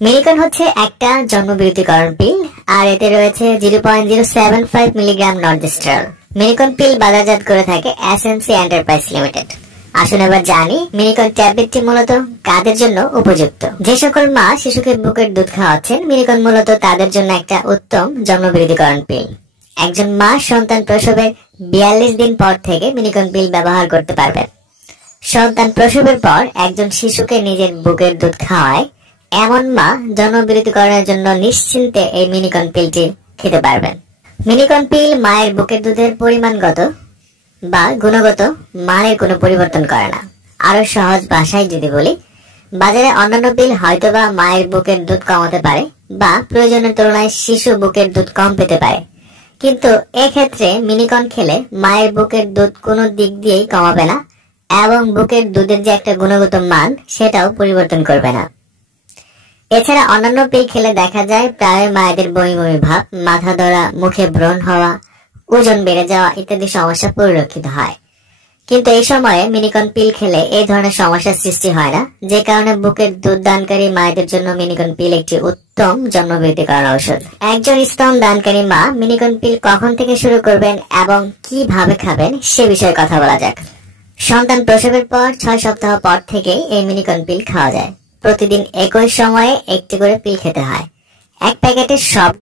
মিনিকন হচ্ছে একটা জন্মবিরতিকরণ পিল, আর এতে রয়েছে 0.075 মিলিগ্রাম নর্ডেস্ট্রল। মিনিকন পিল বাজারজাত করে থাকে এসএমসি এন্টারপ্রাইজ লিমিটেড। আসুন এবার জানি মিনিকন ট্যাবলেটটি মূলত কাদের জন্য উপযুক্ত। যে সকল মা শিশুকে বুকের দুধ খাওয়াচ্ছেন, মিনিকন মূলত তাদের জন্য একটা উত্তম জন্মবিরতিকরণ পিল। একজন মা সন্তান প্রসবের 42 দিন পর থেকে মিনিকন পিল ব্যবহার করতে পারবেন। সন্তান প্রসবের পর একজন শিশুকে নিজের বুকের দুধ খাওয়ায় এমন মা জন্মবিরতিকরণের জন্য নিশ্চিন্তে এই মিনিকন পিলটি খেতে পারবেন। মিনিকন পিল মায়ের বুকের দুধের পরিমাণগত বা গুণগত মানের কোনো পরিবর্তন করে না। আরো সহজ ভাষায় যদি বলি, বাজারে অন্যান্য পিল হয়তোবা মায়ের বুকের দুধ কমাতে পারে বা প্রয়োজনের তুলনায় শিশু বুকের দুধ কম পেতে পারে, কিন্তু এক্ষেত্রে মিনিকন খেলে মায়ের বুকের দুধ কোনো দিক দিয়েই কমাবে না এবং বুকের দুধের যে একটা গুণগত মান সেটাও পরিবর্তন করবে না। এছাড়া অন্যান্য পিল খেলে দেখা যায় প্রায় মায়েদের বমি বমি ভাব, মাথা ধরা, মুখে ব্রণ হওয়া, ওজন বেড়ে যাওয়া ইত্যাদি সমস্যা পরিলক্ষিত হয়। কিন্তু এই সময়ে মিনিকন পিল খেলে এই ধরনের সমস্যার সৃষ্টি হয় না, যে কারণে বুকের দুধ দানকারী মায়েদের জন্য মিনিকন পিল একটি উত্তম জন্মবিরতিকরণ ঔষধ। একজন স্তন দানকারী মা মিনিকন পিল কখন থেকে শুরু করবেন এবং কিভাবে খাবেন সে বিষয়ে কথা বলা যাক। সন্তান প্রসবের পর 6 সপ্তাহ পর থেকে এই মিনিকন পিল খাওয়া যায়। প্রতিদিন একই সময়ে একটি করে পিল খেতে হয়। এক প্যাকেটে সব